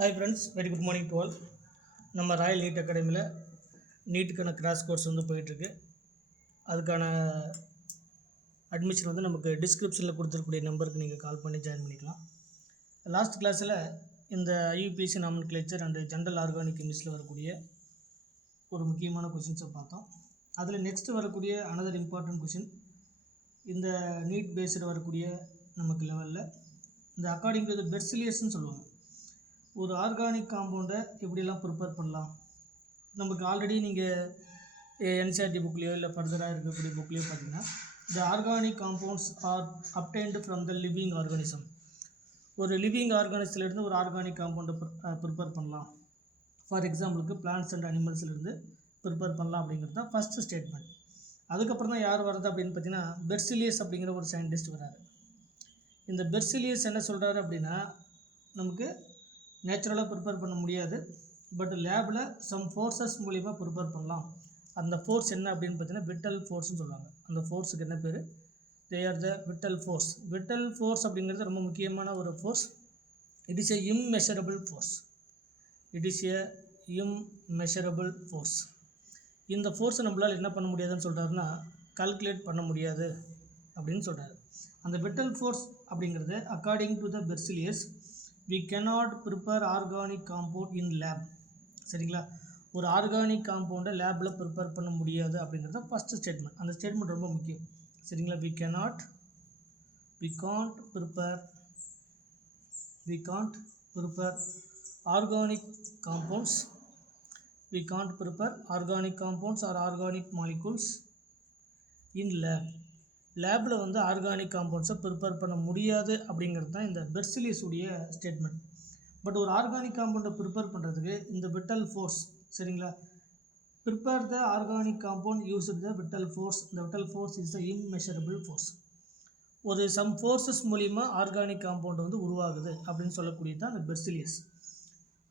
Hi friends, very good morning to all. நம்ம Royal NEET அகாடமியில் நீட்டுக்கான cross course போயிட்டுருக்கு. அதுக்கான அட்மிஷன் நமக்கு டிஸ்கிரிப்ஷனில் கொடுத்துருக்கூடிய நம்பருக்கு நீங்கள் கால் பண்ணி ஜாயின் பண்ணிக்கலாம். லாஸ்ட் கிளாஸில் இந்த IUPAC nomenclature and general organic கெமிஸ்ட்ரியில் வரக்கூடிய ஒரு முக்கியமான கொஷின்ஸை பார்த்தோம். அதில் நெக்ஸ்ட்டு வரக்கூடிய அனதர் இம்பார்ட்டன்ட் கொஷின் இந்த நீட் பேஸ்டு வரக்கூடிய நமக்கு லெவலில் இந்த அக்கார்டிங் டு த பெர்சிலியஸ்ன்னு சொல்லுவாங்க. ஒரு ஆர்கானிக் காம்பவுண்டை எப்படிலாம் ப்ரிப்பேர் பண்ணலாம். நமக்கு ஆல்ரெடி நீங்கள் என்சிஆர்டி புக்லேயோ இல்லை ஃபர்தராக இருக்கக்கூடிய புக்லேயோ பார்த்தீங்கன்னா த organic compounds R obtained from the living organism. ஒரு லிவிங் ஆர்கானிசத்துலேருந்து ஒரு ஆர்கானிக் காம்பவுண்டை ப்ரிப்பேர் பண்ணலாம். ஃபார் எக்ஸாம்பிளுக்கு பிளான்ட்ஸ் அண்ட் அனிமல்ஸ்லேருந்து ப்ரிப்பேர் பண்ணலாம் அப்படிங்கிறது தான் ஃபஸ்ட்டு ஸ்டேட்மெண்ட். அதுக்கப்புறம் தான் யார் வர்றது அப்படின்னு பார்த்தீங்கன்னா பெர்சிலியஸ் அப்படிங்கிற ஒரு சயின்டிஸ்ட் வராரு. இந்த பெர்சிலியஸ் என்ன சொல்கிறாரு அப்படின்னா, நமக்கு நேச்சுரலாக ப்ரிப்பேர் பண்ண முடியாது, பட் லேபில் சம் ஃபோர்ஸஸ் மூலிமா ப்ரிப்பேர் பண்ணலாம். அந்த ஃபோர்ஸ் என்ன அப்படின்னு பார்த்தீங்கன்னா விட்டல் ஃபோர்ஸ்னு சொல்லுவாங்க. அந்த ஃபோர்ஸுக்கு என்ன பேர்? They are the vital force. Vital force அப்படிங்கிறது ரொம்ப முக்கியமான ஒரு force. It is a immeasurable force. It is a immeasurable force. இந்த ஃபோர்ஸை நம்மளால் என்ன பண்ண முடியாதுன்னு சொல்கிறாருன்னா கால்குலேட் பண்ண முடியாது அப்படின்னு சொல்கிறாரு. அந்த விட்டல் ஃபோர்ஸ் அப்படிங்கிறது according to the Berzelius we cannot prepare organic compound in lab. சரிங்களா? ஒரு ஆர்கானிக் காம்பவுண்டை லேபில் ப்ரிப்பேர் பண்ண முடியாது அப்படிங்கிறது ஃபஸ்ட்டு ஸ்டேட்மெண்ட். அந்த ஸ்டேட்மெண்ட் ரொம்ப முக்கியம். சரிங்களா? we can't prepare organic compounds. We can't prepare organic compounds or organic molecules in lab. லேபில் ஆர்கானிக் காம்பவுண்ட்ஸை ப்ரிப்பேர் பண்ண முடியாது அப்படிங்கிறது தான் இந்த பெர்சிலியஸ் உடைய ஸ்டேட்மெண்ட். பட் ஒரு ஆர்கானிக் காம்பவுண்டை ப்ரிப்பேர் பண்ணுறதுக்கு இந்த விட்டல் ஃபோர்ஸ், சரிங்களா, prepare the organic compound use the vital force. இந்த vital force is the immeasurable force. ஒரு சம் ஃபோர்ஸஸ் மூலிமா ஆர்கானிக் காம்பவுண்ட் உருவாகுது அப்படின்னு சொல்லக்கூடியது தான் இந்த பெர்சிலியஸ்.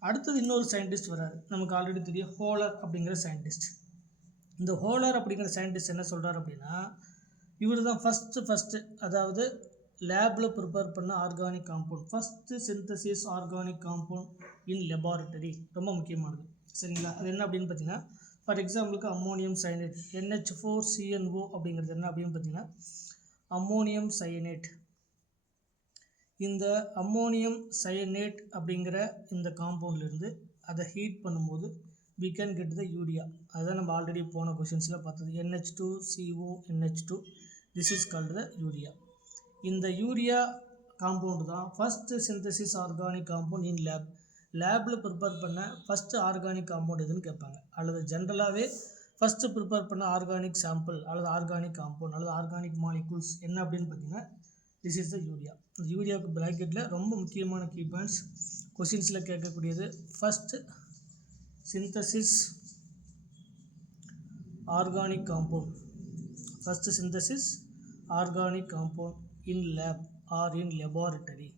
அடுத்தது இன்னொரு சயின்டிஸ்ட் வராரு. நமக்கு ஆல்ரெடி தெரியும் ஹோலர் அப்படிங்கிற சயின்டிஸ்ட். இந்த ஹோலர் அப்படிங்கிற சயின்டிஸ்ட் என்ன சொல்கிறார் அப்படின்னா, இவர் தான் ஃபஸ்ட்டு அதாவது லேபில் ப்ரிப்பேர் பண்ண organic compound, first synthesis organic compound in laboratory. ரொம்ப முக்கியமானது. சரிங்களா? அது என்ன அப்படின்னு பார்த்தீங்கன்னா, ஃபார் எக்ஸாம்பிளுக்கு அம்மோனியம் சயனேட் NH4CNO அப்படிங்கிறது என்ன அப்படின்னு பார்த்தீங்கன்னா அம்மோனியம் சயனேட். இந்த அம்மோனியம் சயனேட் அப்படிங்கிற இந்த காம்பவுண்ட்லேருந்து அதை ஹீட் பண்ணும்போது we can get the urea. அதுதான் நம்ம ஆல்ரெடி போன கொஷின்ஸில் பார்த்தது. NH2CO NH2, this is called the urea. இந்த யூரியா காம்பவுண்டு தான் ஃபஸ்ட்டு சிந்தசிஸ் ஆர்கானிக் காம்பவுண்ட் இன் லேபில் ப்ரிப்பேர் பண்ண ஃபஸ்ட்டு ஆர்கானிக் காம்பவுண்ட் எதுன்னு கேட்பாங்க. அல்லது ஜென்ரலாகவே ஃபஸ்ட்டு ப்ரிப்பேர் பண்ண ஆர்கானிக் சாம்பிள் அல்லது ஆர்கானிக் காம்பவுண்ட் அல்லது ஆர்கானிக் மாலிகூல்ஸ் என்ன அப்படின்னு பார்த்தீங்கன்னா திஸ் இஸ் த யூரியா. இந்த யூரியாவுக்கு ப்ராக்கெட்டில் ரொம்ப முக்கியமான கீ பாயிண்ட்ஸ் கொஷின்ஸில் கேட்கக்கூடியது. First synthesis organic compound. First synthesis organic compound in lab or in laboratory.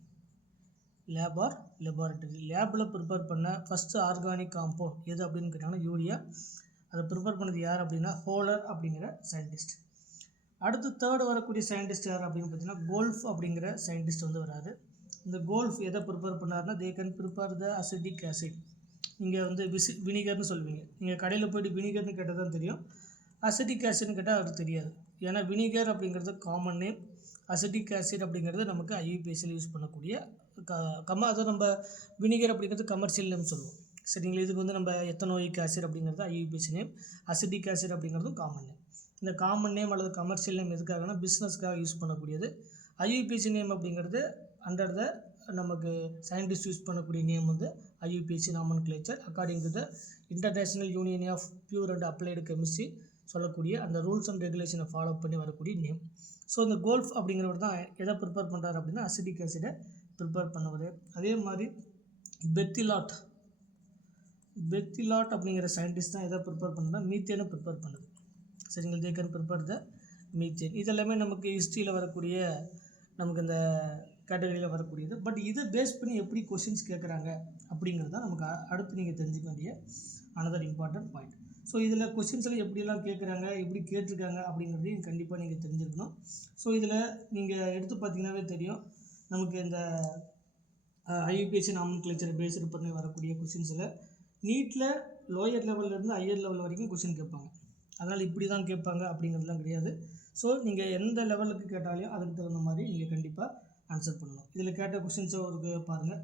Lab or laboratory. லேபில் ப்ரிப்பேர் பண்ண ஃபஸ்ட்டு ஆர்கானிக் காம்பவுண்ட் எது அப்படின்னு கேட்டாங்கன்னா யூரியா. அதை ப்ரிப்பேர் பண்ணது யார் அப்படின்னா ஹோலர் அப்படிங்கிற சயின்டிஸ்ட். அடுத்து தேர்டு வரக்கூடிய சயின்டிஸ்ட் யார் அப்படின்னு பார்த்தீங்கன்னா கோல்ஃப் அப்படிங்கிற சயின்டிஸ்ட் வராது. இந்த கோல்ஃப் எதை ப்ரிப்பேர் பண்ணாருன்னா they can prepare the acetic acid. நீங்கள் வினிகர்னு சொல்லுவீங்க. நீங்கள் கடையில் போய்ட்டு வினிகர்னு கேட்டால் தான் தெரியும். அசிட்டிக் ஆசிட்னு கேட்டால் அது தெரியாது. ஏன்னா வினிகர் அப்படிங்கிறது காமன் நேம், அசிட்டிக் ஆசிட் அப்படிங்கிறது நமக்கு ஐயூபிஎஸ்சியில் யூஸ் பண்ணக்கூடிய அதை நம்ம வினிகர் அப்படிங்கிறது கமர்ஷியல் நேம் சொல்லுவோம். சரிங்களா? இதுக்கு நம்ம எத்தனோயிக் ஆசிட் அப்படிங்கிறது ஐயூபிஎஸ்சி நேம், அசிட்டிக் ஆசிட் அப்படிங்கிறதும் காமன் நேம். இந்த காமன் நேம் அல்லது கமர்ஷியல் நேம் எதுக்காகனா பிஸ்னஸ்க்காக யூஸ் பண்ணக்கூடியது. ஐயூபிஎஸ்சி நேம் அப்படிங்கிறது அண்டர் த நமக்கு சயின்டிஸ்ட் யூஸ் பண்ணக்கூடிய name IUPAC nomenclature according to the international union of pure and applied chemistry சொல்லக்கூடிய அந்த ரூல்ஸ் அண்ட் ரெகுலேஷனை ஃபாலோ பண்ணி வரக்கூடிய நேம். ஸோ இந்த கோல்ஃப் அப்படிங்கிறவர் தான் எதை ப்ரிப்பேர் பண்ணுறாரு அப்படின்னா அசிட்டிக் ஆசிடை ப்ரிப்பேர் பண்ணவர். அதே மாதிரி பெர்த்திலாட் அப்படிங்கிற சயின்டிஸ்ட் தான் எதை ப்ரிப்பேர் பண்ணுறா மீத்தேனை ப்ரிப்பேர் பண்ணுது. சரிங்களா? They can prepare the methane. இதெல்லாமே நமக்கு ஹிஸ்ட்ரியில் வரக்கூடிய நமக்கு இந்த கேட்டகரியில் வரக்கூடியது. பட் இதை பேஸ் பண்ணி எப்படி கொஷின்ஸ் கேட்குறாங்க அப்படிங்கிறது தான் நமக்கு அடுத்து நீங்கள் தெரிஞ்சுக்க வேண்டிய அனதர் இம்பார்ட்டன்ட் பாயிண்ட். ஸோ இதில் கொஷின்ஸில் எப்படிலாம் கேட்குறாங்க, எப்படி கேட்டிருக்காங்க அப்படிங்கிறதையும் கண்டிப்பாக நீங்கள் தெரிஞ்சுக்கணும். ஸோ இதில் நீங்கள் எடுத்து பார்த்தீங்கன்னாவே தெரியும் நமக்கு இந்த ஐயூபிஎஸ்சி நாமன்கிளேச்சர் பேஸ்டு பண்ணி வரக்கூடிய கொஷின்ஸில் நீட்டில் லோயர் லெவல்லேருந்து ஹையர் லெவல் வரைக்கும் கொஷின் கேட்பாங்க. அதனால் இப்படி தான் கேட்பாங்க அப்படிங்கிறதுலாம் கிடையாது. ஸோ நீங்கள் எந்த லெவலுக்கு கேட்டாலையும் அதுக்கு தகுந்த மாதிரி நீங்கள் கண்டிப்பாக ஆன்சர் பண்ணணும். இதில் கேட்ட கொஷின்ஸை ஒரு பாருங்கள்.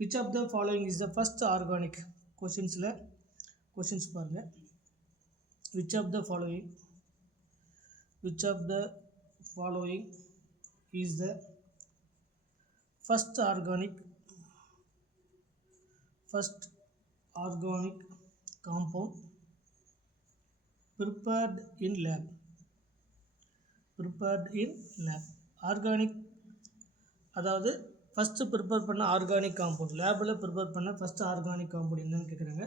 Which of the following is the first organic கொஷின்ஸில் கொஷின்ஸ் பாருங்கள். which of the following is the first organic compound prepared in lab. Organic அதாவது ஃபஸ்ட்டு ப்ரிப்பேர் பண்ண ஆர்கானிக் காம்பவுண்ட், லேபில் ப்ரிப்பேர் பண்ண ஃபஸ்ட்டு ஆர்கானிக் காம்பவுண்ட் என்னன்னு கேட்குறாங்க.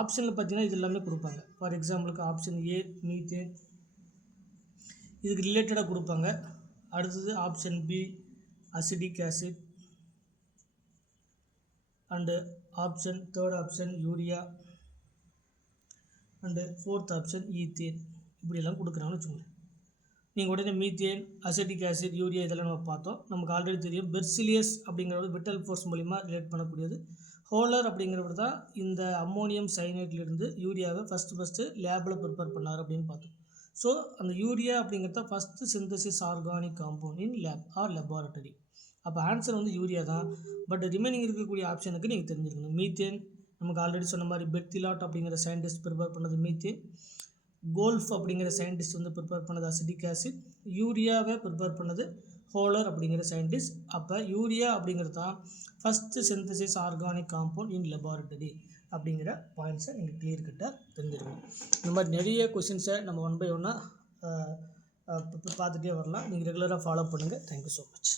ஆப்ஷனில் பார்த்தீங்கன்னா இது எல்லாமே கொடுப்பாங்க. ஃபார் எக்ஸாம்பிளுக்கு ஆப்ஷன் ஏ மீத்தேன், இதுக்கு ரிலேட்டடாக கொடுப்பாங்க. அடுத்தது option B acidic acid, and third option urea, and fourth option ethane. இப்படியெல்லாம் கொடுக்குறாங்கன்னு வச்சுக்கோங்க. நீங்கள் உடனே மீத்தேன், அசிட்டிக் ஆசிட், யூரியா இதெல்லாம் நம்ம பார்த்தோம். நமக்கு ஆல்ரெடி தெரியும் பெர்சிலியஸ் அப்படிங்கிறது விட்டல் ஃபோர்ஸ் மூலிமா ரிலேட் பண்ணக்கூடியது. ஹோலர் அப்படிங்கிறவர் தான் இந்த அம்மோனியம் சைனேட்லேருந்து யூரியாவை ஃபஸ்ட்டு லேபில் ப்ரிப்பேர் பண்ணார் அப்படின்னு பார்த்தோம். ஸோ அந்த யூரியா அப்படிங்கிறத first synthesis organic compound in lab or laboratory. அப்போ ஆன்சர் வந்து யூரியா தான். பட் ரிமைனிங் இருக்கக்கூடிய ஆப்ஷனுக்கு நீங்கள் தெரிஞ்சுக்கணும். மீத்தேன் நமக்கு ஆல்ரெடி சொன்ன மாதிரி பெர்திலாட் அப்படிங்கிற சயின்டிஸ்ட் ப்ரிப்பேர் பண்ணது மீத்தேன். கோல்ஃப் அப்படிங்கிற சயின்டிஸ்ட் வந்து ப்ரிப்பேர் பண்ணது அசிட்டிக் ஆசிட். யூரியாவை ப்ரிப்பேர் பண்ணது ஹோலர் அப்படிங்கிற சயின்டிஸ்ட். அப்போ யூரியா அப்படிங்கிறது தான் first synthesis organic compound in laboratory அப்படிங்கிற பாயிண்ட்ஸை நீங்கள் கிளியர் கட்டாக தெரிஞ்சிருக்கணும். இந்த மாதிரி நிறைய கொஷின்ஸை நம்ம 1 by 1 பார்த்துட்டே வரலாம். நீங்கள் ரெகுலராக ஃபாலோ பண்ணுங்கள். Thank you so much.